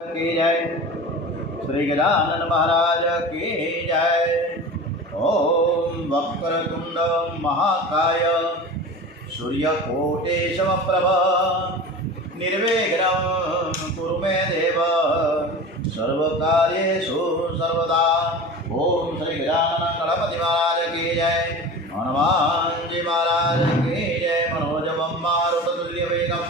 की जय। श्री गजानन महाराज की जय। ओम वक्रतुंड महाकाय सूर्यकोटि समप्रभ निर्विघ्नं कुरु मे देव सर्वकार्येषु सर्वदा। ओम श्री गजानन गणपति महाराज की जय। हनुमान जी महाराज की जय। मनोजवं मारुततुल्यवेगं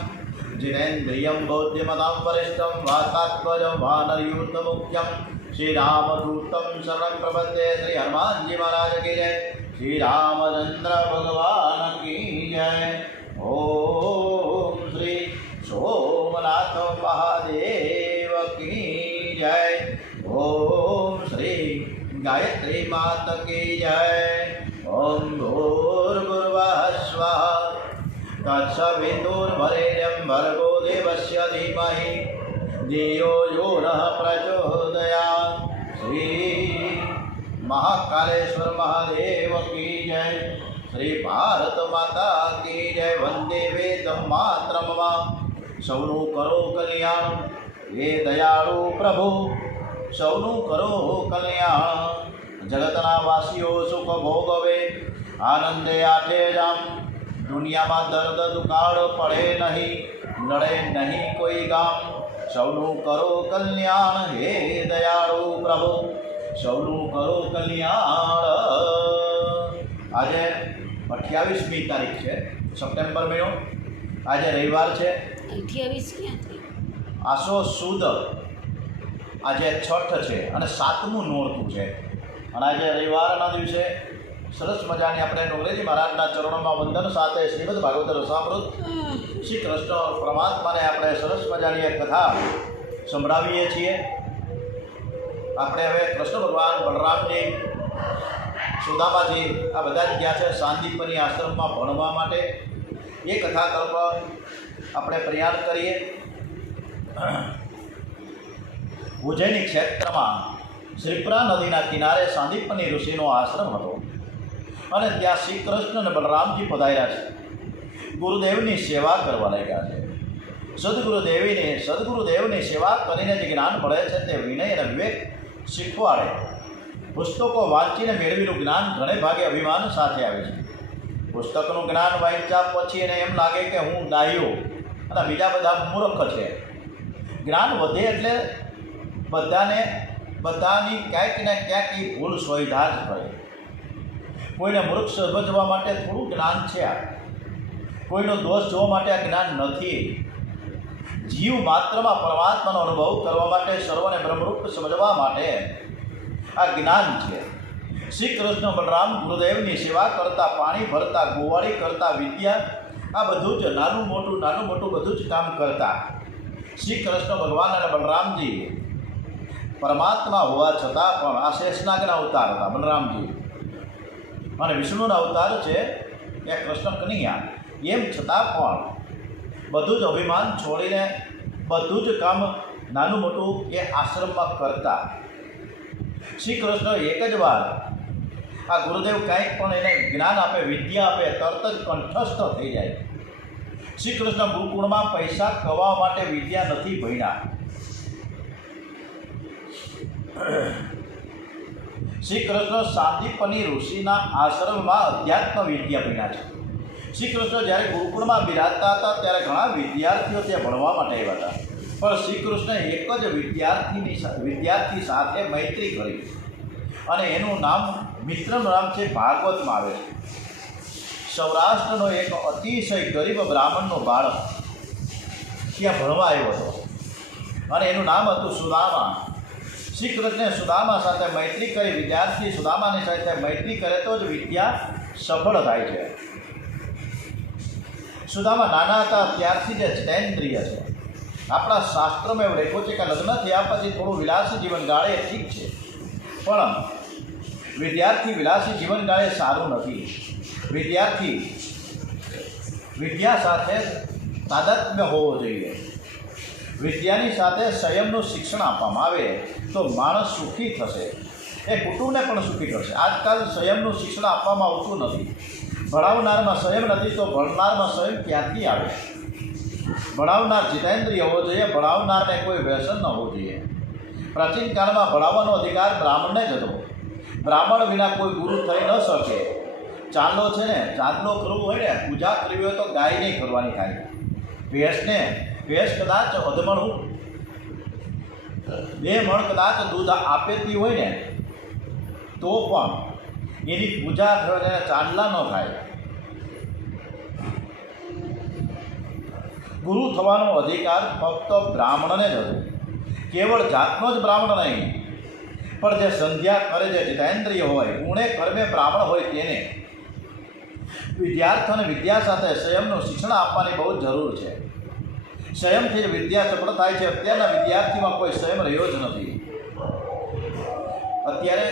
जितेन्द्रियं बौद्धिमतां वरिष्ठं वातात्मजं वानरयूथमुख्यं श्रीरामदूतं शरणं प्रपद्ये। श्री हनुमान जी महाराज की जय। श्री रामचंद्र भगवान की जय। ओम श्री सोमनाथ महादेव की जय। ओम श्री गायत्री माता की जय। ओम भूर्भुवः स्वः तत्सवितुर्वरेण्यं भर्गो देवस्य धीमहि धियो यो नः प्रचोदयात्। श्री महाकालेश्वर महादेव की जय। श्री भारत माता की जय। वंदे वेदं मातरम्। सौनु करो कल्याण हे दयाळु प्रभु सौनु करो कल्याण। जगतना वासीओ सुख भोगवे आनंदे आठे जाम। दुनिया में दर्द दुकाळ पड़े नहीं नड़े नहीं कोई गाम। सौनु करो कल्याण हे दयाळु प्रभु सौनु करो कल्याण। आज 28મી તારીખ છે સપ્ટેમ્બર મહિનો। આજે રવિવાર છે 28 આસો સુદ। આજે છઠ છે અને 7મું નોરતું છે અને આજે રવિવારના દિવસે સરસ મજાની આપણે ડોંગરેજી મહારાજના ચરણોમાં વંદન સાથે શ્રીમદ ભાગવત રસામૃત શ્રી કૃષ્ણ પરમાત્માને આપણે સરસ મજાની એક કથા સંભળાવીએ છીએ। આપણે હવે કૃષ્ણ ભગવાન બલરામજી સુદામાજી આ બધા જ ગયા છે સાંદીપની આશ્રમમાં ભણવા માટે। એ કથા કરવા આપણે પ્રયાણ કરીએ। ઉજ્જૈની ક્ષેત્રમાં શ્રીપ્રા નદીના કિનારે સાંદીપની ઋષિનો આશ્રમ હતો અને ત્યાં શ્રી કૃષ્ણ અને બલરામજી પધાર્યા છે। ગુરુદેવની સેવા કરવા લાગ્યા છે। સદગુરુદેવની સેવા કરીને જે જ્ઞાન મળે છે તે વિનય અને વિવેક શીખવાડે। પુસ્તકો વાંચીને મેળવેલું જ્ઞાન ઘણે ભાગે અભિમાન સાથે આવે છે। પુસ્તકનું જ્ઞાન વાંચ્યા પછી એને એમ લાગે કે હું ડાહ્યો અને બીજા બધા મૂર્ખ છે। જ્ઞાન વધે એટલે બધાની ક્યાંક ને ક્યાંક એ ભૂલ સ્વયધા જ કરે। કોઈને મૂર્ખ સમજવા માટે થોડું જ્ઞાન છે આ, કોઈનો દોષ જોવા માટે આ જ્ઞાન નથી। જીવ માત્રમાં પરમાત્માનો અનુભવ કરવા માટે સર્વને બ્રહ્મરૂપ સમજવા માટે આ જ્ઞાન છે। શ્રી કૃષ્ણ બલરામ ગુરુદેવની સેવા કરતા, પાણી ભરતા, ગોવાળી કરતા, વિદ્યા આ બધું જ નાનું મોટું બધું જ કામ કરતા। શ્રી કૃષ્ણ ભગવાન અને બલરામજી પરમાત્મા હોવા છતાં પણ આ શેષનાગના અવતાર હતા બલરામજી અને વિષ્ણુના અવતાર છે એ કૃષ્ણ કનૈયા। એમ છતાં પણ બધું જ અભિમાન છોડીને બધું જ કામ નાનું મોટું એ આશ્રમમાં કરતા। શ્રી કૃષ્ણ એક જ વાર આ ગુરુદેવ કાંઈક પણ એને જ્ઞાન આપે, વિદ્યા આપે, તરત જ કંઠસ્થ થઈ જાય। શ્રી કૃષ્ણ ગુરુકુળમાં પૈસા કમાવા માટે વિદ્યા નથી ભણ્યા। શ્રી કૃષ્ણ સાંદીપની ઋષિના આશ્રમમાં અધ્યાત્મ વિદ્યા ભણ્યા છે। શ્રી કૃષ્ણ જ્યારે ગુરુકુળમાં બિરાજતા હતા ત્યારે ઘણા વિદ્યાર્થીઓ ત્યાં ભણવા માટે આવ્યા હતા, પણ શ્રી કૃષ્ણે એક જ વિદ્યાર્થી સાથે મૈત્રી કરી અને એનું નામ મિત્રનું નામ છે ભાગવતમાં આવે છે। સૌરાષ્ટ્રનો એક અતિશય ગરીબ બ્રાહ્મણનો બાળક ત્યાં ભણવા આવ્યો હતો અને એનું નામ હતું સુદામા। શ્રી કૃષ્ણે સુદામા સાથે મૈત્રી કરી। વિદ્યાર્થી સુદામાની સાથે મૈત્રી કરે તો જ વિદ્યા સફળ થાય છે। સુદામા નાના હતા ત્યારથી જ જીતેન્દ્રિય છે। આપણા શાસ્ત્રોમાં એવું લખ્યું છે કે લગ્ન થયા પછી થોડું વિલાસી જીવન ગાળે ઠીક છે, પણ વિદ્યાર્થી વિલાસી જીવન ગાળે સારું નથી। વિદ્યાર્થી વિદ્યા સાથે તાદાત્મ્ય હોવો જોઈએ। વિદ્યાની સાથે સંયમનું શિક્ષણ આપવામાં આવે તો માણસ સુખી થશે, એ કુટુંબને પણ સુખી કરશે। આજકાલ સંયમનું શિક્ષણ આપવામાં આવતું નથી। ભણાવનારમાં સંયમ નથી તો ભણનારમાં સંયમ ક્યાંથી આવે? ભણાવનાર જીતેન્દ્રિય હોવો જોઈએ, ભણાવનારને કોઈ વ્યસન ન હોવું જોઈએ. પ્રાચીન કાળમાં ભણાવવાનો અધિકાર બ્રાહ્મણને જ હતો. બ્રાહ્મણ વિના કોઈ ગુરુ થઈ ન શકે. ચાંદલો છે ને, ચાંદલો કરવું હોય ને, પૂજા કરવી હોય તો ગાય નહીં કરવાની થાય. ભેંસ કદાચ અધમણ 2 મણ કદાચ દૂધ આપેતી હોય ને તો પણ એની પૂજા થઈને ચાંદલા ન થાય. ગુરુ થવાનો અધિકાર ફક્ત બ્રાહ્મણને જ હતો. કેવળ જાતનો જ બ્રાહ્મણ નહીં, પણ જે સંધ્યા કરે, જે જીતેન્દ્રિય હોય, ગુણે કર્મે બ્રાહ્મણ હોય તેને વિદ્યાર્થીઓને વિદ્યા સાથે સંયમનું શિક્ષણ આપવાની બહુ જરૂર છે. સંયમથી જ વિદ્યા સફળ થાય છે. અત્યારના વિદ્યાર્થીમાં કોઈ સંયમ રહ્યો જ નથી. અત્યારે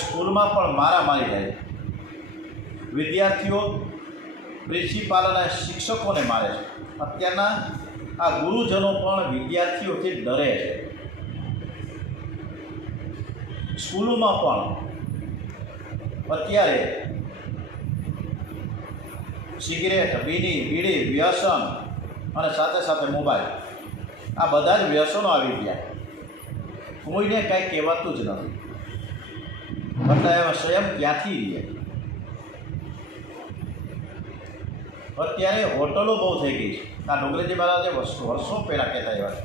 સ્કૂલમાં પણ મારામારી થાય. વિદ્યાર્થીઓ પ્રિન્સિપાલ અને શિક્ષકોને મારે છે. અત્યારના આ ગુરુજનો પણ વિદ્યાર્થીઓથી ડરે છે. સ્કૂલોમાં પણ અત્યારે સિગરેટ, બીડી, વ્યસન અને સાથે સાથે મોબાઈલ, આ બધા જ વ્યસનો આવી ગયા. કોઈને કાંઈ કહેવાતું જ નથી. એટલે એમાં સંયમ ક્યાંથી રહે? અત્યારે હોટલો બહુ થઈ ગઈ છે. આ ડોંગરેજી મહારાજે વર્ષો પહેલાં કહેતા એવા છે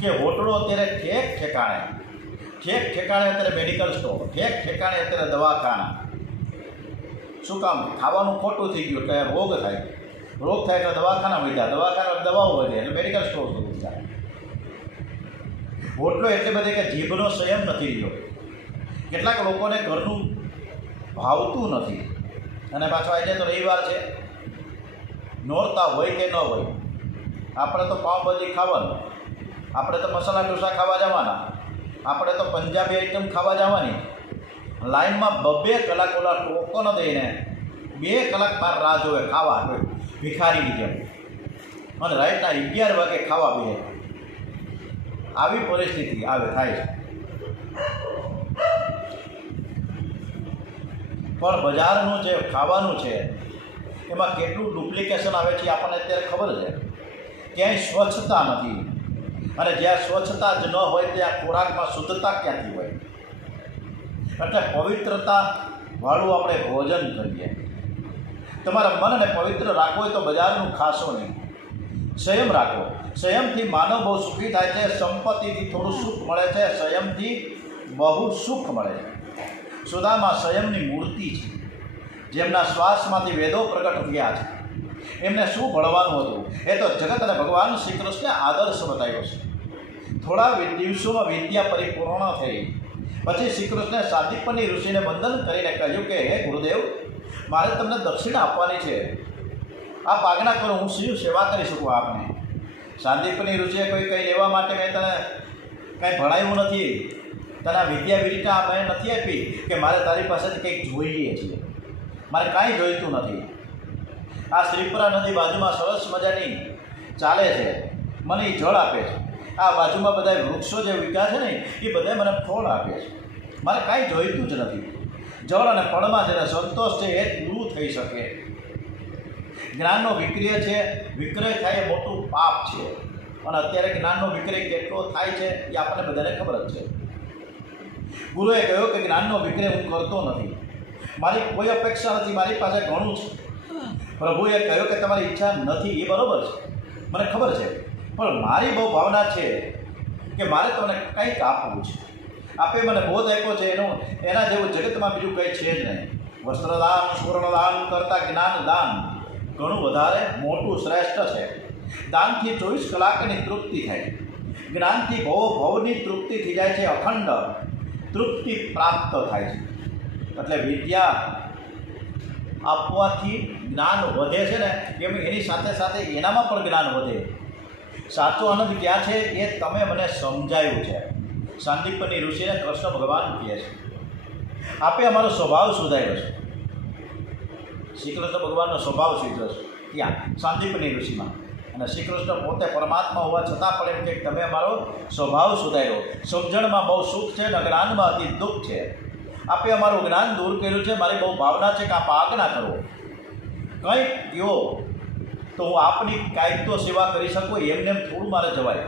કે હોટલો અત્યારે ઠેક ઠેકાણે અત્યારે મેડિકલ સ્ટોર, ઠેક ઠેકાણે અત્યારે દવાખાના. શું કામ? ખાવાનું ખોટું થઈ ગયું એટલે રોગ થાય એટલે દવાખાના વધ્યા, દવાખાના દવાઓ વધે એટલે મેડિકલ સ્ટોર સુધી જાય. હોટલો એટલે બધી કે જીભનો સંયમ નથી રહ્યો. કેટલાક લોકોને ઘરનું ભાવતું નથી. અને પાછો આજે તો રવિવાર છે, નોરતા હોય કે ન હોય, આપણે તો પાઉંભાજી ખાવાનું, આપણે તો મસાલા ઢોસા ખાવા જવાના, આપણે તો પંજાબી આઈટમ ખાવા જવાની. લાઈનમાં 2 કલાક ઓલા ટોકન દઈને 2 કલાક બાર રાહ જોવે ખાવા, ભિખારીની જેમ, અને રાતના 11 વાગે ખાવા બે. આવી પરિસ્થિતિ થાય છે. પણ બજારનું જે ખાવાનું છે એમાં કેટલું ડુપ્લિકેશન આવે છે આપણને અત્યારે ખબર છે. ક્યાંય સ્વચ્છતા નથી, અને જ્યાં સ્વચ્છતા જ ન હોય ત્યાં ખોરાકમાં શુદ્ધતા ક્યાંથી હોય? એટલે પવિત્રતાવાળું આપણે ભોજન કરીએ. તમારા મનને પવિત્ર રાખવું હોય તો બજારનું ખાશો નહીં, સંયમ રાખો. સંયમથી માનવ બહુ સુખી થાય છે. સંપત્તિથી થોડું સુખ મળે છે, સંયમથી બહુ સુખ મળે છે. સુદામા સંયમની મૂર્તિ છે. જેમના શ્વાસમાંથી વેદો પ્રગટ થયા છે, એમને શું ભળવાનું હતું? એ તો જગત અને ભગવાન શ્રી કૃષ્ણે આદર્શ બતાવ્યો છે. થોડા દિવસોમાં વિદ્યા પરિપૂર્ણ થઈ. પછી શ્રી કૃષ્ણે સાંદીપની ઋષિને વંદન કરીને કહ્યું કે હે ગુરુદેવ, મારે તમને દક્ષિણા આપવાની છે. આપ આજ્ઞા કરો, હું શું સેવા કરી શકું આપને? સાંદીપની ઋષિએ કંઈ લેવા માટે મેં તને કાંઈ ભણાવ્યું નથી, તને વિદ્યા વિરીતા મેં નથી આપી કે મારે તારી પાસેથી કંઈક જોઈએ છીએ. મારે કાંઈ જોઈતું નથી. આ શ્રીપરા નદી બાજુમાં સરસ મજાની ચાલે છે, મને એ જળ આપે છે. આ બાજુમાં બધા વૃક્ષો જે વિકા છે ને એ બધા મને ફળ આપે છે. મારે કાંઈ જોઈતું જ નથી. જળ અને ફળમાં જેને સંતોષ છે એ પૂરું થઈ શકે. જ્ઞાનનો વિક્રય થાય એ મોટું પાપ છે. અને અત્યારે જ્ઞાનનો વિક્રય કેટલો થાય છે એ આપણને બધાને ખબર જ છે. ગુરુએ કહ્યું કે જ્ઞાનનો વિક્રય હું કરતો નથી, મારી કોઈ અપેક્ષા નથી, મારી પાસે ઘણું છે. પ્રભુએ કહ્યું કે તમારી ઈચ્છા નથી, એ બરાબર છે, મને ખબર છે, પણ મારી બહુ ભાવના છે કે મારે તમને કંઈક આપવું છે. આપે મને બોધ આપ્યો છે, એના જેવું જગતમાં બીજું કંઈ છે જ નહીં. વસ્ત્રદાન, સ્વર્ણદાન કરતાં જ્ઞાનદાન ઘણું વધારે મોટું શ્રેષ્ઠ છે. દાનથી 24 કલાકની તૃપ્તિ થાય, જ્ઞાનથી ભવની તૃપ્તિ થઈ જાય છે, અખંડ તૃપ્તિ પ્રાપ્ત થાય છે. એટલે વિદ્યા આપવાથી જ્ઞાન વધે છે ને, એમ એની સાથે સાથે એનામાં પણ જ્ઞાન વધે. સાચો આનંદ ક્યાં છે એ તમે મને સમજાયું છે. સાંદીપની ઋષિને કૃષ્ણ ભગવાન કહે છે, આપે અમારો સ્વભાવ સુધાર્યો છે. શ્રી કૃષ્ણ ભગવાનનો સ્વભાવ સુધર્યો છે ત્યાં સાંદીપની ઋષિમાં. અને શ્રી કૃષ્ણ પોતે પરમાત્મા હોવા છતાં પણ એમ કે તમે અમારો સ્વભાવ સુધાર્યો. સમજણમાં બહુ સુખ છે અને જ્ઞાનમાં અતિ દુઃખ છે. આપે અમારું જ્ઞાન દૂર કર્યું છે. મારી બહુ ભાવના છે કે આપ આજ્ઞા કરો, કંઈક કહો તો હું આપની કાંઈક તો સેવા કરી શકું, એમને એમ થોડું મારે જવાય.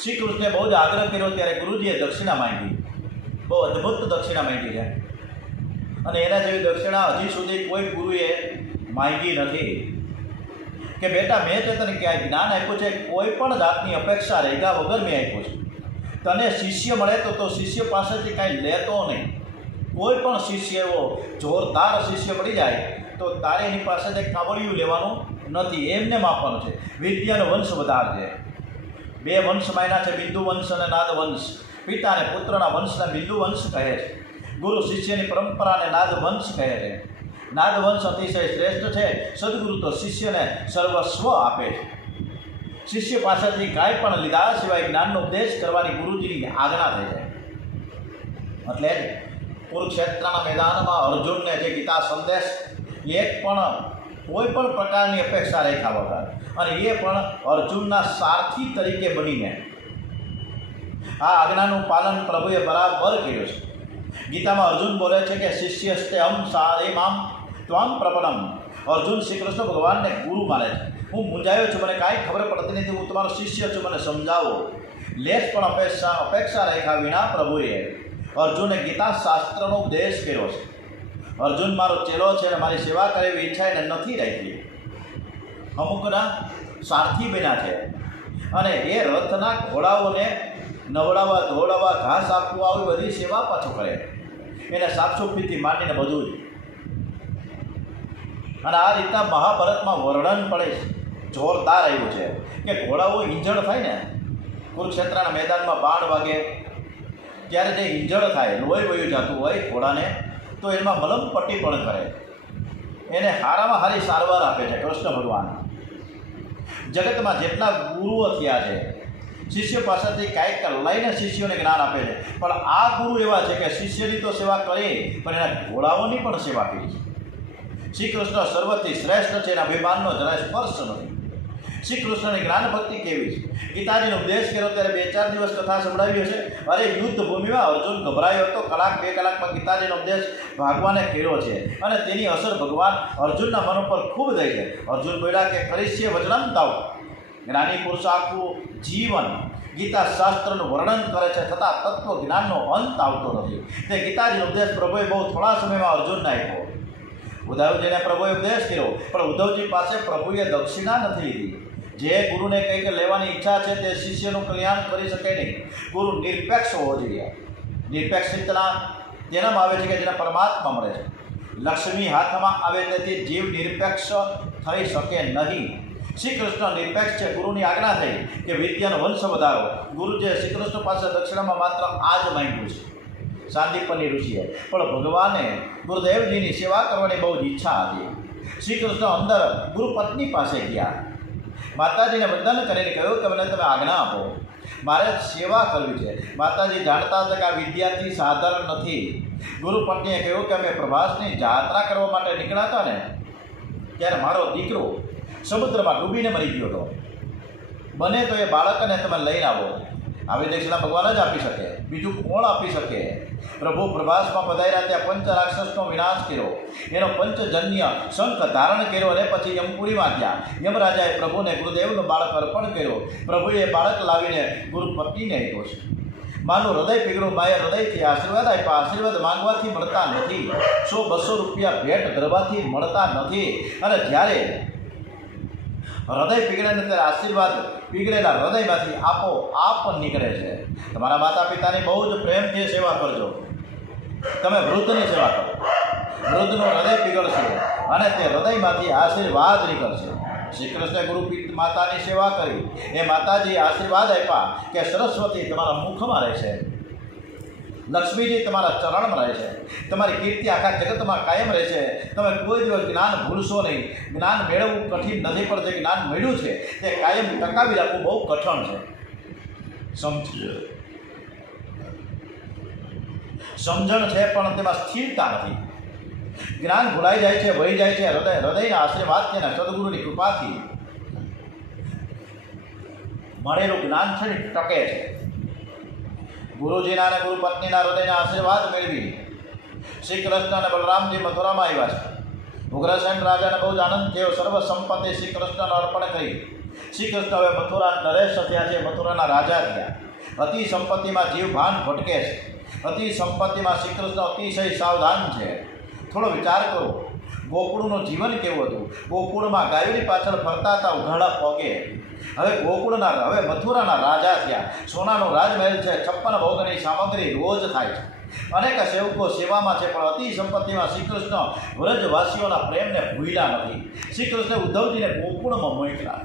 શ્રી કૃષ્ણે બહુ જ આગ્રહ કર્યો ત્યારે ગુરુજીએ દક્ષિણા માંગી, બહુ અદ્ભુત દક્ષિણા માંગી છે, અને એના જેવી દક્ષિણા હજી સુધી કોઈ ગુરુએ માંગી નથી. કે બેટા મેં તને ક્યાંય જ્ઞાન આપ્યું છે, કોઈ પણ જાતની અપેક્ષા રહ્યા વગર મેં આપ્યું છે. તને શિષ્ય મળે તો શિષ્ય પાસેથી કાંઈ લેતો નહીં. કોઈ પણ શિષ્ય એવો જોરદાર શિષ્ય મળી જાય તો તારે એની પાસેથી કાવડિયું લેવાનું નથી, એમને માપવાનું છે. વિદ્યાનો વંશ વધારજે. બે વંશ માન્યા છે, બિંદુ વંશ અને નાદ વંશ. પિતા અને પુત્રના વંશને બિંદુ વંશ કહે છે, ગુરુ શિષ્યની પરંપરાને નાદ વંશ કહે છે. નાદ વંશ અતિશય શ્રેષ્ઠ છે. સદગુરુ તો શિષ્યને સર્વસ્વ આપે છે. શિષ્ય પાસેથી કાંઈ પણ લીધા સિવાય જ્ઞાનનો ઉપદેશ કરવાની ગુરુજીની આજ્ઞા થઈ જાય. એટલે જ કુરુક્ષેત્રના મેદાનમાં અર્જુનને જે ગીતા સંદેશ એક પણ કોઈ પણ પ્રકારની અપેક્ષા રાખ્યા વગર, અને એ પણ અર્જુનના સારથી તરીકે બનીને આ આજ્ઞાનું પાલન પ્રભુએ બરાબર કર્યું છે. ગીતામાં અર્જુન બોલે છે કે શિષ્યસ્તે અમ સારેમામ ત્વમ પ્રપદમ. અર્જુન શ્રી કૃષ્ણ ભગવાનને ગુરુ માને છે. હું મૂંઝાયો છું, મને કાંઈ ખબર પડતી નથી, હું તમારો શિષ્ય છું, મને સમજાવો. લેશ પણ અપેક્ષા રાખ્યા વિના પ્રભુએ અર્જુને ગીતા શાસ્ત્રનો ઉપદેશ કર્યો છે. અર્જુન મારો ચેલો છે અને મારી સેવા કરે એવી ઈચ્છા એને નથી રાખી. અમુકના સારથી બન્યા છે, અને એ રથના ઘોડાઓને નવડાવવા, ધોવડાવવા, ઘાસ આપવા, આવી બધી સેવા પાછો કરે. એને સાફસૂફીથી માંડીને બધું જ. અને આ રીતના મહાભારતમાં વર્ણન પડે છે, જોરદાર આવ્યું છે કે ઘોડાઓ ઇંજળ થાય ને, કુરુક્ષેત્રના મેદાનમાં બાણ વાગે ત્યારે જે ઇંજળ થાય, લોહી વયું જતું હોય ઘોડાને, તો એમાં મલમપટ્ટી પણ કરે. એને હારામાં હારી સારવાર આપે છે કૃષ્ણ ભગવાન. જગતમાં જેટલા ગુરુઓ થયા છે, શિષ્ય પાસેથી કાંઈક લઈને શિષ્યોને જ્ઞાન આપે છે, પણ આ ગુરુ એવા છે કે શિષ્યની તો સેવા કરે, પણ એના ઘોડાઓની પણ સેવા કરી છે. શ્રી કૃષ્ણ સર્વથી શ્રેષ્ઠ છે, એના અભિમાનનો જરાય સ્પર્શ નથી. શ્રી કૃષ્ણની જ્ઞાન ભક્તિ કેવી છે. ગીતાજીનો ઉપદેશ કર્યો ત્યારે 2-4 દિવસ કથા સંભળાવી હશે. અરે યુદ્ધ ભૂમિમાં અર્જુન ગભરાયો હતો, કલાક 2 કલાકમાં ગીતાજીનો ઉપદેશ ભગવાને કર્યો છે, અને તેની અસર ભગવાન અર્જુનના મન ઉપર ખૂબ થઈ છે. અર્જુન બોલ્યા કે કરીશ્ય વચનમ તવ. જ્ઞાની પુરુષ આખું જીવન ગીતા શાસ્ત્રનું વર્ણન કરે છે, છતાં તત્વ જ્ઞાનનો અંત આવતો નથી. તે ગીતાજીનો ઉપદેશ પ્રભુએ બહુ થોડા સમયમાં અર્જુનને આપ્યો. ઉદ્ધવજીને પ્રભુએ ઉપદેશ કર્યો, પણ ઉદ્ધવજી પાસે પ્રભુએ દક્ષિણા નથી લીધી. જે ગુરુને કંઈક લેવાની ઈચ્છા છે તે શિષ્યનું કલ્યાણ કરી શકે નહીં. ગુરુ નિરપેક્ષ હોવો જોઈએ. નિરપેક્ષિતના તેનામાં આવે છે કે જેને પરમાત્મા મળે છે. લક્ષ્મી હાથમાં આવે તેથી જીવ નિરપેક્ષ થઈ શકે નહીં. શ્રી કૃષ્ણ નિરપેક્ષ છે. ગુરુની આજ્ઞા થઈ કે વિદ્યાનો વંશ વધારો. ગુરુજીએ શ્રી કૃષ્ણ પાસે દક્ષિણામાં માત્ર આ જ માંગ્યું છે, સાંદીપની ઋષિએ. પણ ભગવાને ગુરુદેવજીની સેવા કરવાની બહુ જ ઈચ્છા હતી. શ્રી કૃષ્ણ અંદર ગુરુ પત્ની પાસે ગયા, માતાજીને વંદન કરીને કહ્યું કે મને તમે આજ્ઞા આપો, મારે સેવા કરવી છે. માતાજી જાણતા હતા કે આ વિદ્યાર્થી સાધારણ નથી. ગુરુ પત્નીએ કહ્યું કે અમે પ્રભાસની યાત્રા કરવા માટે નીકળ્યા હતા ને, ત્યારે મારો દીકરો સમુદ્રમાં ડૂબીને મરી ગયો હતો. બને તો એ બાળકને તમે લઈને આવો. આવી દક્ષિણા ભગવાન જ આપી શકે, બીજું કોણ આપી શકે. પ્રભુ પ્રભાસમાં પધાર્યા, ત્યાં પંચ રાક્ષસનો વિનાશ કર્યો, એનો પંચજન્ય શંખ ધારણ કર્યો, અને પછી યમપુરીમાં ગયા. યમરાજાએ પ્રભુને ગુરુદેવનું બાળક અર્પણ કર્યો. પ્રભુએ બાળક લાવીને ગુરુ પત્નીને આપ્યો છે. માનું હૃદય પીગળું, માએ હૃદયથી આશીર્વાદ આપ્યા. આશીર્વાદ માંગવાથી મળતા નથી, 100-200 રૂપિયા ભેટ ધરવાથી મળતા નથી. અને જ્યારે હૃદય પીગળે ને ત્યારે આશીર્વાદ પીગળેલા હૃદયમાંથી આપો આપ નીકળે છે. તમારા માતા પિતાની બહુ જ પ્રેમથી સેવા કરજો. તમે વૃદ્ધની સેવા કરો, વૃદ્ધનું હૃદય પીગળશે અને તે હૃદયમાંથી આશીર્વાદ નીકળશે. શ્રી કૃષ્ણે ગુરુ માતાની સેવા કરી, એ માતાજી આશીર્વાદ આપ્યા કે સરસ્વતી તમારા મુખમાં રહેશે, લક્ષ્મીજી તમારા ચરણમાં રહે છે, તમારી કીર્તિ આખા જગતમાં કાયમ રહેશે. તમે કોઈ દિવસ જ્ઞાન ભૂલશો નહીં. જ્ઞાન મેળવવું કઠિન નથી, પણ જે જ્ઞાન મળ્યું છે તે કાયમ ટકાવી રાખવું બહુ કઠણ છે. સમજણ છે પણ તેમાં સ્થિરતા નથી. જ્ઞાન ભૂલાઈ જાય છે, વહી જાય છે. હૃદયના આશીર્વાદથી અને સદગુરુની કૃપાથી મળેલું જ્ઞાન છે ને ટકે છે. ગુરુજીના અને ગુરુ પત્નીના હૃદયના આશીર્વાદ મેળવી શ્રી કૃષ્ણ અને બલરામજી મથુરામાં આવ્યા છે. ઉગ્રસેન રાજાને બહુ જ આનંદ થયો. સર્વ સંપત્તિ શ્રી કૃષ્ણને અર્પણ કરી શ્રી કૃષ્ણ હવે મથુરા નરેશ થયા છે, મથુરાના રાજા થયા. અતિ સંપત્તિમાં જીવ ભાન ભટકે છે. અતિ સંપત્તિમાં શ્રી કૃષ્ણ અતિશય સાવધાન છે. થોડો વિચાર કરો, ગોકુળનું જીવન કેવું હતું. ગોકુળમાં ગાયોની પાછળ ફરતા હતા ઉઘાડા પગે. હવે મથુરાના રાજા થયા. સોનાનો રાજમહેલ છે, 56 ભોગની સામગ્રી રોજ થાય છે. અનેક સેવકો સેવામાં છે, પણ અતિ સંપત્તિમાં શ્રી કૃષ્ણ વ્રજવાસીઓના પ્રેમને ભૂલ્યા નથી. શ્રી કૃષ્ણે ઉદ્ધવજીને ગોકુળમાં મોકલ્યા.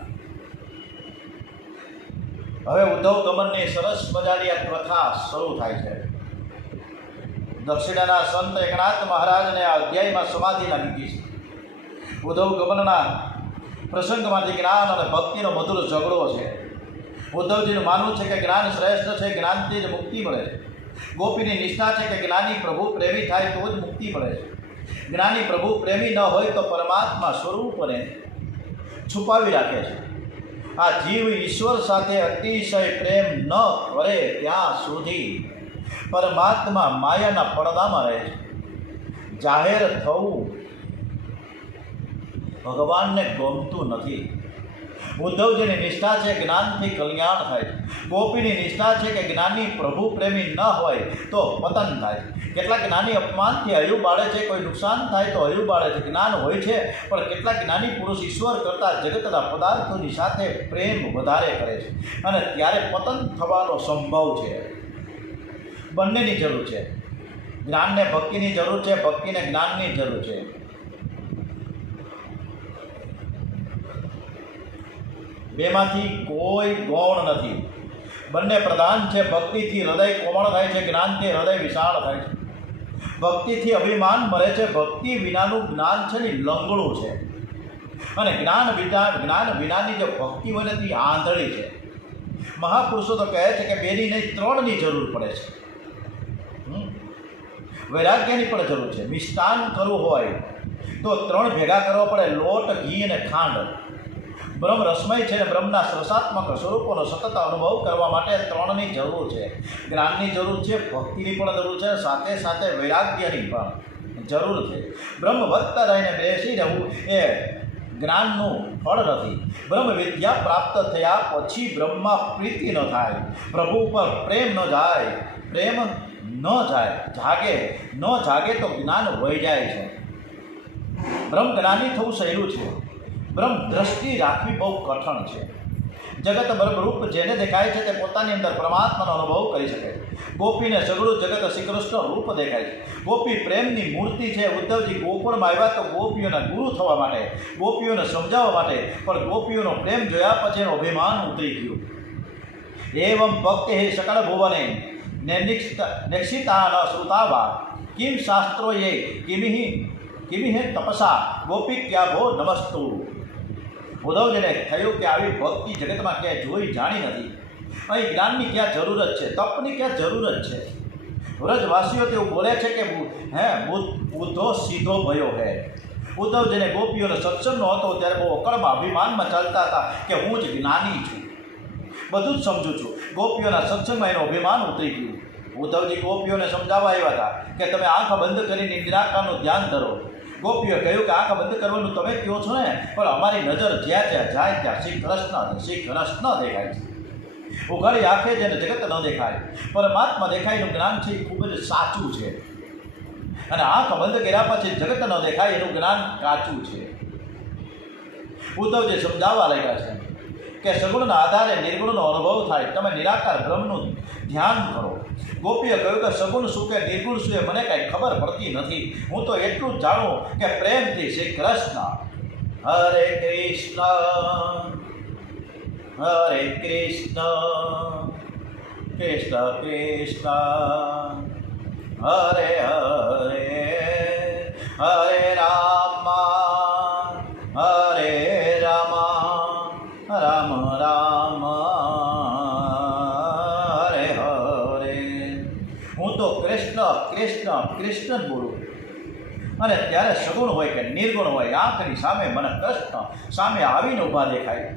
હવે ઉદ્ધવ ગમનની સરસ મજાની આ પ્રથા શરૂ થાય છે. દક્ષિણાના સંત એકનાથ મહારાજને આ અધ્યાયમાં સમાધિ લાગી છે. ઉદ્ધવ ગમનના પ્રસંગમાંથી જ્ઞાન અને ભક્તિનો મધુર ઝઘડો છે. ઉદ્ધવજીનું માનવું છે કે જ્ઞાન શ્રેષ્ઠ છે, જ્ઞાનથી જ મુક્તિ મળે છે. ગોપીની નિષ્ઠા છે કે જ્ઞાની પ્રભુ પ્રેમી થાય તો જ મુક્તિ મળે છે. જ્ઞાની પ્રભુ પ્રેમી ન હોય તો પરમાત્મા સ્વરૂપને છુપાવી રાખે છે. આ જીવ ઈશ્વર સાથે અતિશય પ્રેમ ન કરે ત્યાં સુધી પરમાત્મા માયાના પડદામાં રહે છે. જાહેર થવું ભગવાનને ગમતું નથી. ઉદ્ધવજીની નિષ્ઠા છે જ્ઞાનથી કલ્યાણ થાય છે. ગોપીની નિષ્ઠા છે કે જ્ઞાની પ્રભુ પ્રેમી ન હોય તો પતન થાય. કેટલાક જ્ઞાની અપમાનથી હૈયું બાળે છે, કોઈ નુકસાન થાય તો હૈયું બાળે છે. જ્ઞાન હોય છે, પણ કેટલાક જ્ઞાની પુરુષ ઈશ્વર કરતાં જગતના પદાર્થોની સાથે પ્રેમ વધારે કરે છે, અને ત્યારે પતન થવાનો સંભવ છે. બંનેની જરૂર છે. જ્ઞાનને ભક્તિની જરૂર છે, ભક્તિને જ્ઞાનની જરૂર છે. બેમાંથી કોઈ ગૌણ નથી, બંને પ્રધાન છે. ભક્તિથી હૃદય કોમળ થાય છે, જ્ઞાનથી હૃદય વિશાળ થાય છે. ભક્તિથી અભિમાન મરે છે, ભક્તિ વિનાનું જ્ઞાન છે ને લંગડું છે. અને જ્ઞાન વિનાની જે ભક્તિ હોય ને તે આંધળી છે. મહાપુરુષો તો કહે છે કે બેની નહીં 3ની જરૂર પડે છે. વૈરાગ્યની પણ જરૂર છે. મિષ્ટાન કરવું હોય તો 3 ભેગા કરવા પડે: લોટ, ઘી અને ખાંડ. બ્રહ્મ રસમય છે, બ્રહ્મના સરસાત્મક સ્વરૂપોનો સતત અનુભવ કરવા માટે 3ની જરૂર છે. જ્ઞાનની જરૂર છે, ભક્તિની પણ જરૂર છે, સાથે સાથે વૈરાગ્યની પણ જરૂર છે. બ્રહ્મ વત્તા રહીને બેસી રહેવું એ જ્ઞાનનું ફળ નથી. બ્રહ્મ વિદ્યા પ્રાપ્ત થયા પછી બ્રહ્મમાં પ્રીતિ ન થાય, પ્રભુ ઉપર પ્રેમ ન જાય, પ્રેમ ન જાગે તો જ્ઞાન વહી જાય છે. બ્રહ્મ જ્ઞાની થવું સહેલું છે, બ્રહ્મ દ્રષ્ટિ રાખવી બહુ કઠણ છે. જગત બ્રહ્મરૂપ જેને દેખાય છે તે પોતાની અંદર પરમાત્માનો અનુભવ કરી શકે છે. ગોપીને સગળું જગત શ્રી કૃષ્ણ રૂપ દેખાય છે. ગોપી પ્રેમની મૂર્તિ છે. ઉદ્ધવજી ગોકુળમાં આવ્યા તો ગોપીઓના ગુરુ થવા માટે, ગોપીઓને સમજાવવા માટે, પણ ગોપીઓનો પ્રેમ જોયા પછી એનું અભિમાન ઉતરી ગયું. એવમ ભક્તિ હે સકળ ભુવને નેક્ષિતા ન શ્રુતાવા કિમ શાસ્ત્રો એ કિમિ હે તપસા ગોપી ક્યા ભો નમસ્તુ. ઉદ્ધવજીને થયું કે આવી ભક્તિ જગતમાં ક્યાંય જોઈ જાણી નથી. અહીં જ્ઞાનની ક્યાં જરૂરત છે, તપની ક્યાં જરૂરત છે. વ્રજવાસીઓ તેવું બોલે છે કે બુદ્ધો સીધો ભયો હે. ઉદ્ધવજીને ગોપીઓનો સત્સંગનો હતો ત્યારે બહુ અકળમાં અભિમાનમાં ચાલતા હતા કે હું જ જ્ઞાની છું, બધું જ સમજું છું. ગોપીઓના સત્સંગમાં એનું અભિમાન ઉતરી ગયું. ઉદ્ધવજી ગોપીઓને સમજાવવા આવ્યા હતા કે તમે આંખ બંધ કરીને નિરાકારનું ધ્યાન ધરો. ગોપીઓએ કહ્યું કે આંખ બંધ કરવાનું તમે કહો છો ને, પણ અમારી નજર જ્યાં જ્યાં જાય ત્યાં શ્રી કૃષ્ણ દેખાય છે. ઉઘાડી આંખે જેને જગત ન દેખાય, પરમાત્મા દેખાય એનું જ્ઞાન છે એ ખૂબ જ સાચું છે. અને આંખ બંધ કર્યા પછી જગત ન દેખાય એનું જ્ઞાન કાચું છે. ઉદ્ધવજી સમજાવવા લાગ્યા છે કે સગુણના આધારે નિર્ગુણનો અનુભવ થાય, તમે નિરાકાર બ્રહ્મનું ધ્યાન કરો. ગોપીએ કહ્યું કે સગુણ શું કે નિર્ગુણ શું એ મને કાંઈ ખબર પડતી નથી. હું તો એટલું જ જાણું કે પ્રેમથી શ્રી કૃષ્ણ. હરે કૃષ્ણ હરે કૃષ્ણ કૃષ્ણ કૃષ્ણ હરે હરે હરે રામ હરે રામ રામ રામ હરે હરે. હું તો કૃષ્ણ બોલું. અને ત્યારે સગુણ હોય કે નિર્ગુણ હોય, આંખની સામે મને કૃષ્ણ સામે આવીને ઊભા દેખાય.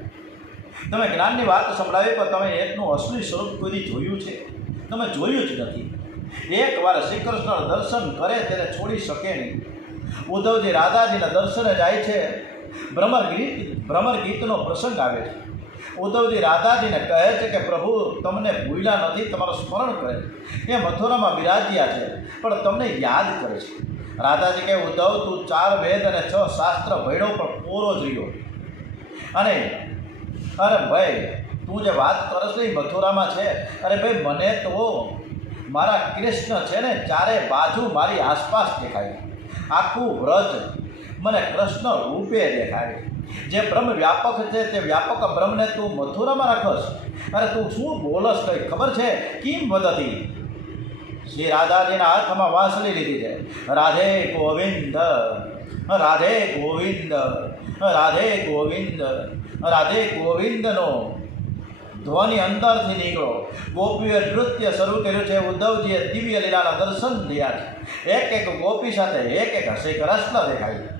તમે જ્ઞાનની વાત સંભળાવી પણ તમે એટલું અસલી સ્વરૂપ કોઈ જોયું છે? તમે જોયું જ નથી. એકવાર શ્રી કૃષ્ણ દર્શન કરે ત્યારે છોડી શકે નહીં. ઉદ્ધવજી રાધાજીના દર્શને જાય છે. ભ્રમર ગીતનો પ્રસંગ આવે છે. ઉદ્ધવજી રાધાજીને કહે છે કે પ્રભુ તમને ભૂલ્યા નથી, તમારું સ્મરણ કરે છે. એ મથુરામાં બિરાજ્યા છે પણ તમને યાદ કરે છે. રાધાજી કહે ઉદ્ધવ તું 4 વેદ અને 6 શાસ્ત્ર ભણ્યો પણ પૂરો જ રહ્યો. અને અરે ભાઈ તું જે વાત કરશ ને એ મથુરામાં છે. અરે ભાઈ મને તો મારા કૃષ્ણ છે ને ચારે બાજુ મારી આસપાસ દેખાય. આખું વ્રજ મને કૃષ્ણ રૂપે દેખાય. જે બ્રહ્મ વ્યાપક છે તે વ્યાપક બ્રહ્મને તું મથુરામાં રાખશ. અરે તું શું બોલસ કંઈ ખબર છે? કિમ વદતી. શ્રી રાધાજીના હાથમાં વાંસળી લીધી છે. રાધે ગોવિંદ, રાધે ગોવિંદ, રાધે ગોવિંદ, રાધે ગોવિંદનો ધ્વનિ અંદરથી નીકળો. ગોપીઓએ નૃત્ય શરૂ કર્યું છે. ઉદ્ધવજીએ દિવ્ય લીલાના દર્શન થયા છે. એક ગોપી સાથે એક શ્રી કૃષ્ણ દેખાય છે.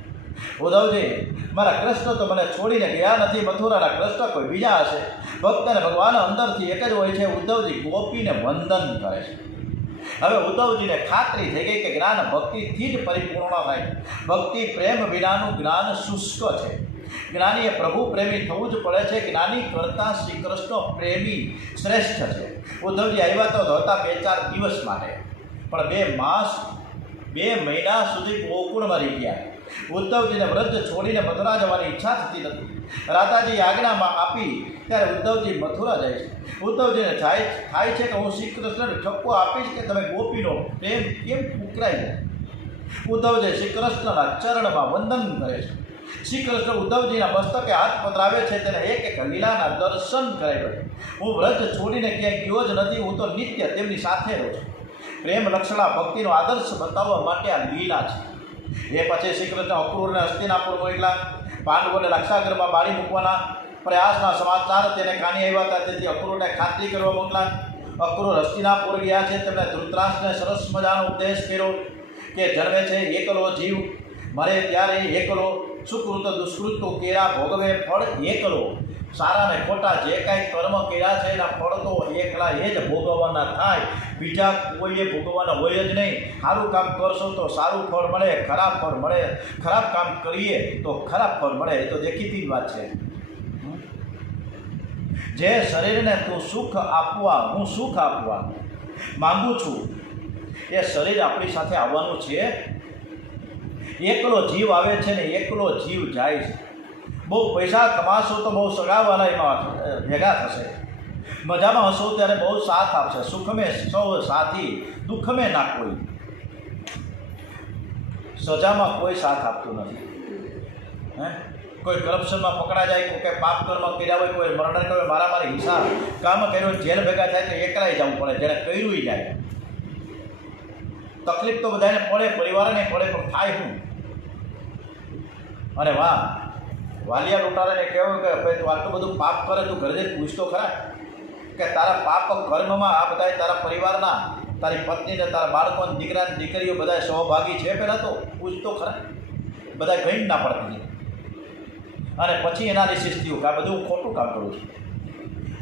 ઉદ્ધવજી મારા કૃષ્ણ તો મને છોડીને ગયા નથી. મથુરાના કૃષ્ણ કોઈ બીજા હશે. ભક્ત અને ભગવાન અંદરથી એક જ હોય છે. ઉદ્ધવજી ગોપીને વંદન કરે છે. હવે ઉદ્ધવજીને ખાતરી થઈ ગઈ કે જ્ઞાન ભક્તિથી જ પરિપૂર્ણ થાય. ભક્તિ પ્રેમ વિનાનું જ્ઞાન શુષ્ક છે. જ્ઞાનીએ પ્રભુ પ્રેમી થવું જ પડે છે. જ્ઞાની કરતાં શ્રી કૃષ્ણ પ્રેમી શ્રેષ્ઠ છે. ઉદ્ધવજી આવ્યા તો હતા 2-4 દિવસ માટે, પણ 2 માસ 2 મહિના સુધી ગોકુળમાં રહી ગયા. ઉદ્ધવજીને વ્રજ છોડીને મથુરા જવાની ઈચ્છા થતી નથી. રાધાજી આજ્ઞામાં આપી ત્યારે ઉદ્ધવજી મથુરા જાય છે. ઉદ્ધવજીને થાય છે કે હું શ્રી કૃષ્ણને ઠપકો આપીશ કે તમે ગોપીનો પ્રેમ કેમ ઉકરાઈ જાય. ઉદ્ધવજી શ્રી કૃષ્ણના ચરણમાં વંદન કરે છે. શ્રી કૃષ્ણ ઉદ્ધવજીના મસ્તકે હાથ પધરાવે છે. તેને એક લીલાના દર્શન કરાવ્યો છે. હું વ્રજ છોડીને ક્યાંય ગયો જ નથી. હું તો નિત્ય તેમની સાથે રહું છું. પ્રેમ લક્ષણા ભક્તિનો આદર્શ બતાવવા માટે આ લીલા છે. એ પછી શ્રી કૃષ્ણ અક્રૂરને હસ્તિનાપુર મોકલા. પાંડવોને લાક્ષાગૃહમાં બાળી મૂકવાના પ્રયાસના સમાચાર તેને કાની આવ્યા હતા. તેથી અક્રૂરને ખાતરી કરવા મોકલા. અક્રૂર હસ્તિનાપુર ગયા છે. તેમણે ધૃતરાષ્ટ્રને સરસ મજાનો ઉપદેશ કર્યો કે જન્મે છે એકલો જીવ, મરે ત્યારે એકલો, સુકૃત દુષ્કૃત તો કેરા ભોગવે ફળ એકલો. સારા ને ખોટા જે કાંઈ કર્મ કર્યા છે એના ફળ તો એકલા એ જ ભોગવવાના થાય. બીજા કોઈએ ભોગવવાના હોય જ નહીં. સારું કામ કરશો તો સારું ફળ મળે, ખરાબ ફળ મળે. ખરાબ કામ કરીએ તો ખરાબ ફળ મળે. એ તો દેખીતી વાત છે. જે શરીરને તું સુખ આપવા, હું સુખ આપવા માંગુ છું, એ શરીર આપણી સાથે આવવાનું છે. એકલો જીવ આવે છે ને એકલો જીવ જાય છે. બહુ પૈસા કમાશો તો બહુ સગાવાલા એમાં ભેગા થશે. મજામાં હશો ત્યારે બહુ સાથ આપશે. સુખ મેં સૌ સાથી, દુઃખ મેં ના કોઈ. સજામાં કોઈ સાથ આપતું નથી. કોઈ કરપ્શનમાં પકડા જાય, કોઈ પાપ કર્મ કર્યા હોય, કોઈ મર્ડર કર્યો, મારામારી હિસાબ કામ કર્યો, જેલ ભેગા થાય તો એકલાઈ જવું પડે. જેને કર્યું જાય તકલીફ તો બધાને પડે, પરિવારને પડે, પણ થાય શું? અને વાહ, વાલિયા લૂંટારાને કહેવું કે ભાઈ તું આટલું બધું પાપ કરે, તું ઘરે જઈને પૂછતો ખરા કે તારા પાપ કર્મમાં આ બધા તારા પરિવારના, તારી પત્નીને, તારા બાળકો, દીકરા દીકરીઓ બધા સહભાગી છે? પહેલાં તો પૂછતો ખરા. બધા ગઈ ના પડતી. અને પછી એનાલિસિસ થયું કે આ બધું હું ખોટું કામ કરું છું.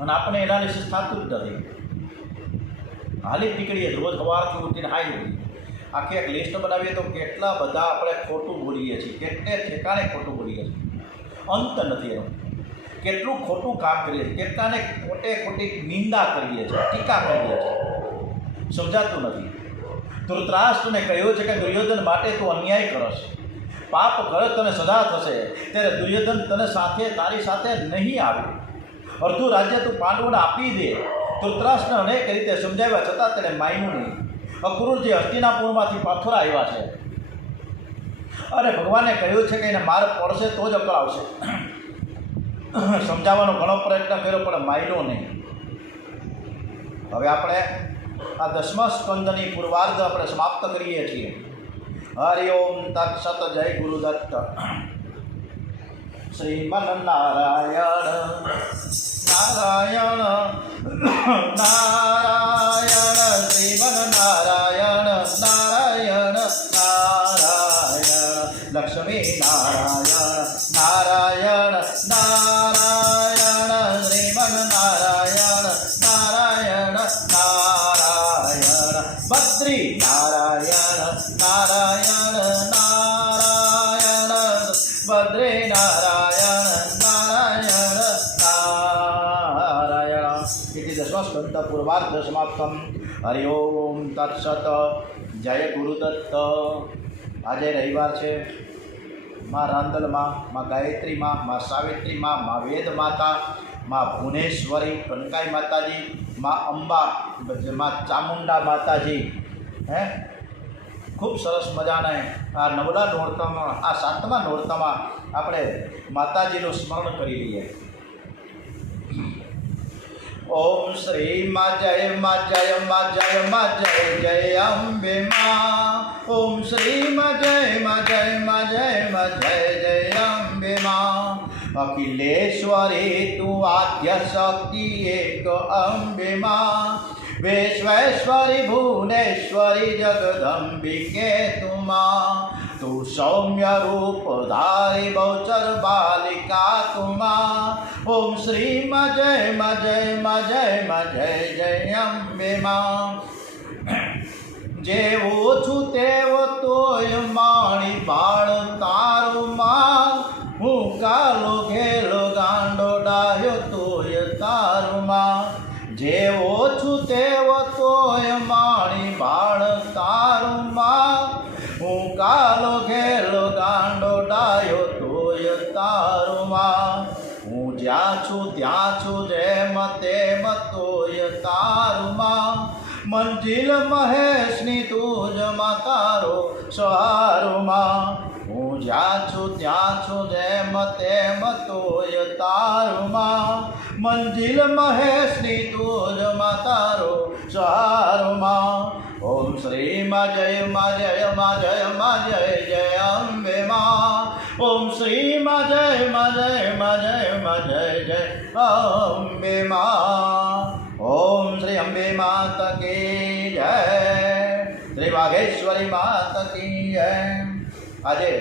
અને આપણે એનાલિસિસ થતું જ નથી. હાલી નીકળીએ રોજ સવારથી ઉઠીને હાઈ ઉઠી આખી એક લિસ્ટ બનાવીએ તો કેટલા બધા આપણે ખોટું બોલીએ છીએ, કેટલે ઠેકાણે ખોટું બોલીએ છીએ. અંત નથી એનો. કેટલું ખોટું કામ કરીએ છીએ, કેટલાને ખોટી નિંદા કરીએ છીએ, ટીકા કરીએ છીએ. સમજાતું નથી. ધૃતરાષ્ટ્રને કહ્યું છે કે દુર્યોધન માટે તું અન્યાય કરશ, પાપ કરે તને સજા થશે. ત્યારે દુર્યોધન તને સાથે, તારી સાથે નહીં આવે. અડધું રાજ્ય તું પાંડવોને આપી દે. ધૃતરાષ્ટ્રને અનેક રીતે સમજાવ્યા છતાં તેને માન્યું નહીં. અક્રૂર જે હસ્તિનાપુરમાંથી પાથરા આવ્યા છે, અરે ભગવાને કહ્યું છે કે એને માર પડશે તો જ અકળ આવશે. સમજાવવાનો ઘણો પ્રયત્ન કર્યો પણ માન્યો નહીં. હવે આપણે આ 10મા સ્કંદની પૂર્વાર્ધ આપણે સમાપ્ત કરીએ છીએ. હરિ ઓમ તત્સત. જય ગુરુદત્ત. શ્રીમન નારાયણ નારાયણ નારાયણ, શ્રીમન નારાયણ નારાયણ નારાયણ, લક્ષ્મી નારાયણ નારાયણ નારાયણ, શ્રીમન નારાયણ નારાયણ નારાયણ, બદ્રી નારાયણ નારાયણ નારાયણ. પૂર્વાર્ધ સમાપ્તમ. હરિ ઓમ તત્સત. જય ગુરુદત્ત. આજે રવિવાર છે. માં રાંદલમાં, માં ગાયત્રીમાં, માં સાવિત્રીમાં, માં વેદ માતા, માં ભુવનેશ્વરી કનકાઈ માતાજી, માં અંબા, માં ચામુંડા માતાજી. ખૂબ સરસ મજાના આ નવલા નોરતામાં, આ 7મા નોરતામાં આપણે માતાજીનું સ્મરણ કરી લઈએ. ઓમ શ્રી માં જય માં જય માં જય માં જય જય અંબે માં. ઓમ શ્રી માં જય માં જય માં જય માં જય જય અંબે માં. અખિલેશ્વરી તું આદ્ય શક્તિ એક અંબે માં. વિશ્વેશ્વરી ભુવનેશ્વરી જગદંબિકે તુમા. તું સૌમ્ય રૂપ ધારી બહુચર બાલિકા તુમા. ઓમ શ્રી માં જય માં જય માં જય માં જય જય અંબે માં. જેવો છું તેવો તોય માણી બાળ તારું માં. હું કાલો ઘેલો ગાંડો ડાયો તોય તારું માં. જેવો છું તેવો તોય માણી બાળ તારું માં. હું કાલો ઘેલો ગાંડો ડાયો તોય તારું માં. હું જ્યાં છું ત્યાં છું જેમ તેમ તોય તારું માં. મંજિલ મહેશની તું જ માં તારો સહારો માં. હું જ્યાં છું ત્યાં છું જેમ તેમ તોય તારું માં. મંજિલ મહેશની તું જ માં તારો સહારો માં. ઓમ શ્રી માં જય માં જય માં જય માં જય જય અંબે માં. ઓમ શ્રી માં જય માં જય માં જય માં જય જય અંબે માં. ઓમ શ્રી અંબે માતા કી જય. શ્રી વાઘેશ્વરી માતા કી જય. આજે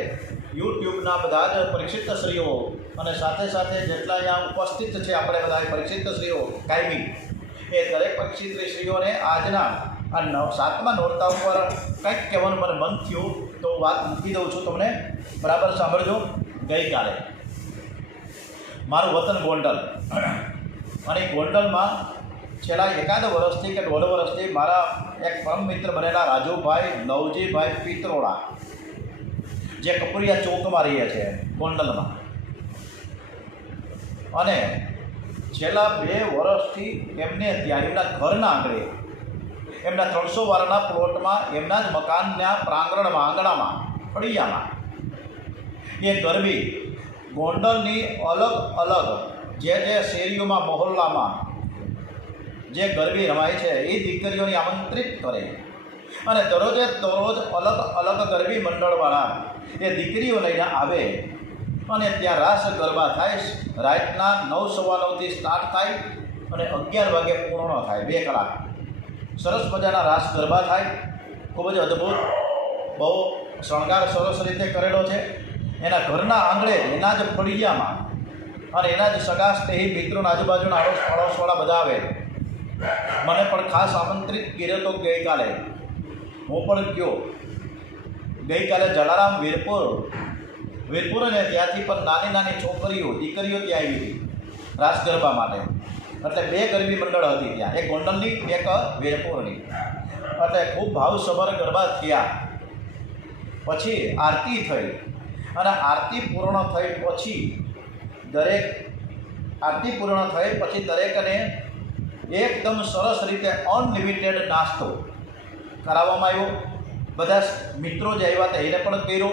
યુટ્યુબના બધા જ પરીક્ષિતશ્રીઓ અને સાથે સાથે જેટલા અહીંયા ઉપસ્થિત છે આપણે બધા પરીક્ષિતશ્રીઓ કાયમી, એ દરેક પરીક્ષિતશ્રીઓને આજના આ 7મા નોરતા ઉપર કંઈક કહેવાનું મને મન થયું તો વાત મૂકી દઉં છું તમને. બરાબર સાંભળજો. ગઈકાલે મારું વતન ગોંડલ, અને ગોંડલમાં છેલ્લા એકાદ વર્ષથી કે 1.5 વર્ષથી મારા એક પરમ મિત્ર બનેલા રાજુભાઈ નવજીભાઈ પિત્રોડા, જે કપુરિયા ચોકમાં રહીએ છે ગોંડલમાં, અને છેલ્લા 2 વર્ષથી એમને ત્યાં એમના ઘરના આંગણે, એમના 300 વારના પ્લોટમાં, એમના જ મકાનના પ્રાંગણમાં, આંગણામાં, ફળિયામાં એ ગરબી ગોંડલની અલગ અલગ જે શેરીઓમાં, મહોલ્લામાં જે ગરબી રમાય છે એ દીકરીઓને આમંત્રિત કરે, અને દરરોજે દરરોજ અલગ અલગ ગરબી મંડળવાળા એ દીકરીઓ લઈને આવે, અને ત્યાં રાસ ગરબા થાય. રાતના 9:15થી સ્ટાર્ટ થાય અને 11 વાગે પૂર્ણ થાય. 2 કલાક સરસ મજાના રાસ ગરબા થાય. ખૂબ જ અદ્ભુત, બહુ શણગાર સરસ રીતે કરેલો છે. એના ઘરના આંગણે, એના જ ફળિયામાં, અને એના જ સગા સ્નેહી મિત્રોના આજુબાજુના અડોશવાળા બધા આવે. મને પણ ખાસ આમંત્રિત કર્યો તો ગઈકાલે. હું પણ ગયો. ગઈકાલે જલારામ વીરપુર અને ત્યાંથી પણ નાની નાની છોકરીઓ, દીકરીઓ ત્યાં આવી હતી રાસ ગરબા માટે. એટલે 2 ગરબી મંડળ હતી ત્યાં, એક ગોંડલની, એક વીરપુરની. એટલે ખૂબ ભાવસભર ગરબા થયા. પછી આરતી થઈ, અને આરતી પૂર્ણ થઈ પછી દરેકને એકદમ સરસ રીતે અનલિમિટેડ નાસ્તો કરાવવામાં આવ્યો. બધા મિત્રો જે આવ્યા હતા એને પણ કર્યો.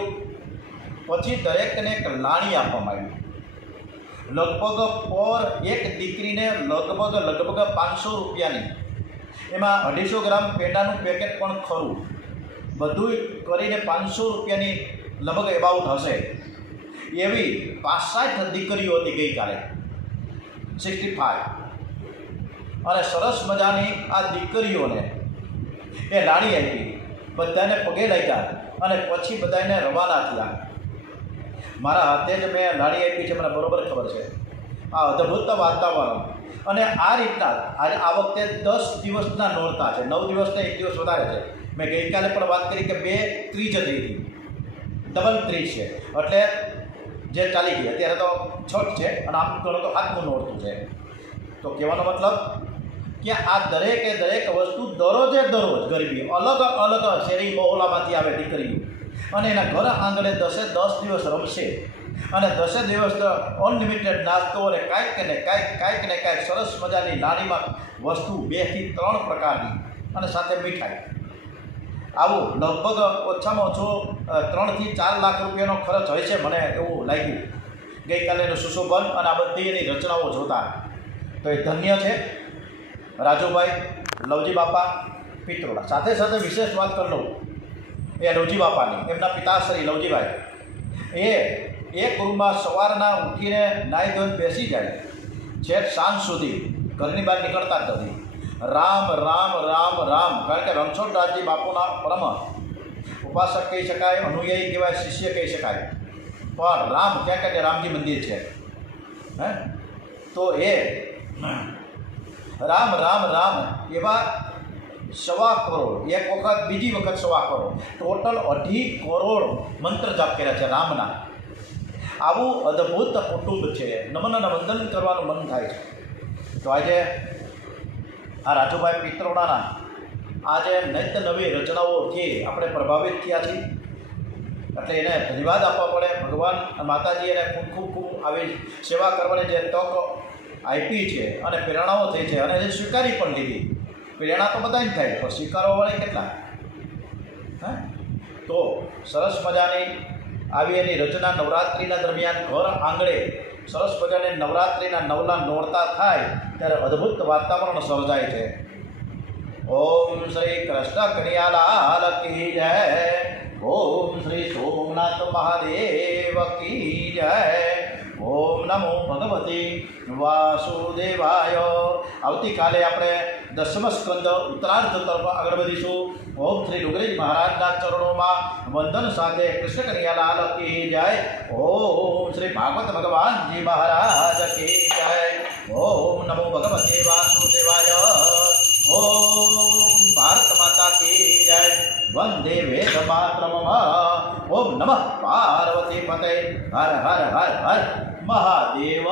પછી દરેકને એક લાણી આપવામાં આવી. લગભગ પર એક દીકરીને લગભગ 500 રૂપિયાની, એમાં 250 ગ્રામ પેંડાનું પેકેટ પણ ખરું, બધું કરીને 500 રૂપિયાની લગભગ એબાઉટ હશે. એવી 65 દીકરીઓ હતી ગઈકાલે, 65. અને સરસ મજાની આ દીકરીઓને એ લાણી આપી, બધાને પગે લાગ્યા, અને પછી બધાને રવાના થયા. મારા હાથે જ મેં લાણી આપી છે, મને બરાબર ખબર છે. આ અદ્ભુત વાતાવરણ, અને આ રીતના આજે આ વખતે 10 દિવસના નોરતા છે. 9 દિવસને 1 દિવસ વધારે છે. મેં ગઈકાલે પણ વાત કરી કે 2 ત્રીજ હતી, ડબલ ત્રીજ છે, એટલે જે ચાલી ગઈ. અત્યારે તો 6 છે, અને આમ ગણો તો 7મું નોરતું છે. તો કહેવાનો મતલબ કે આ દરેકે દરેક વસ્તુ દરરોજે દરરોજ ગરીબી અલગ અલગ શેરી મહોલ્લામાંથી આવે દીકરીઓ અને એના ઘર આંગણે 10 દિવસ રમશે અને 10 દિવસ અનલિમિટેડ નાસ્તો અને કાંઈક ને કાંઈક સરસ મજાની નાનીમાં વસ્તુ 2 થી 3 પ્રકારની અને સાથે મીઠાઈ. આવું લગભગ ઓછામાં ઓછો 3 થી 4 લાખ રૂપિયાનો ખર્ચ હોય છે મને એવું લાગ્યું ગઈકાલેનું સુશોભન અને આ બધી એની રચનાઓ જોતા. તો એ ધન્ય છે રાજુભાઈ લવજી બાપા પિત્રોડા. સાથે સાથે વિશેષ વાત કરી લઉં એ લવજી બાપાની, એમના પિતાશ્રી લવજીભાઈ એક રૂમમાં સવારના ઉઠીને નાહી ધોઈને બેસી જાય છેક સાંજ સુધી ઘરની બહાર નીકળતા જ નથી. રામ રામ રામ રામ, કારણ કે રણછોડરાજજી બાપુના પરમ ઉપાસક કહી શકાય, અનુયાયી કહેવાય, શિષ્ય કહી શકાય. પણ રામ ક્યાં કે રામજી મંદિર છે હે, તો એ રામ રામ રામ એવા 1.25 કરોડ, એક વખત બીજી વખત 1.25 કરોડ, ટોટલ 2.5 કરોડ મંત્ર જાપ કર્યા છે રામના. આવું અદ્ભુત કુટુંબ છે, નમન અને વંદન કરવાનું મન થાય છે. તો આજે આ રાજુભાઈ પિત્રોડાના આજે નિત્ય નવી રચનાઓથી આપણે પ્રભાવિત થયા છીએ, એટલે એને ધન્યવાદ આપવા પડે. ભગવાન માતાજી એને ખૂબ આવી સેવા કરવાની જે તક આપી છે અને પ્રેરણાઓ થઈ છે અને એ સ્વીકારી પણ લીધી. પ્રેરણા તો બધાને થાય પણ સ્વીકારવાવાળા કેટલા હે. તો સરસ મજાની આવી એની રચના નવરાત્રિના દરમિયાન ઘર આંગણે સરસ મજાની નવરાત્રિના નવલા નોરતા થાય ત્યારે અદ્ભુત વાતાવરણ સર્જાય છે. ઓમ શ્રી કૃષ્ણ કનૈયાલાલ કી જય. ઓમ શ્રી સોમનાથ મહાદેવ કી જય. ઓમ નમો ભગવતી વાસુદેવાય. આવતીકાલે આપણે 10મ સ્કંદ ઉત્તરાર્ધ તરફ આગળ વધીશું. ઓમ શ્રી ડુંગરી મહારાજના ચરણોમાં વંદન સાથે કૃષ્ણ કનૈયાલાલ કી જય. ઓમ શ્રી ભાગવત ભગવાનજી મહારાજ કી જય. ઓમ નમો ભગવતે વાસુદેવાય. ઓમ ભારત માતા કી જય. વંદે વેદ માતરમ. ઓમ નમઃ પાર્વતી પતે. હર હર હર હર મહાદેવ.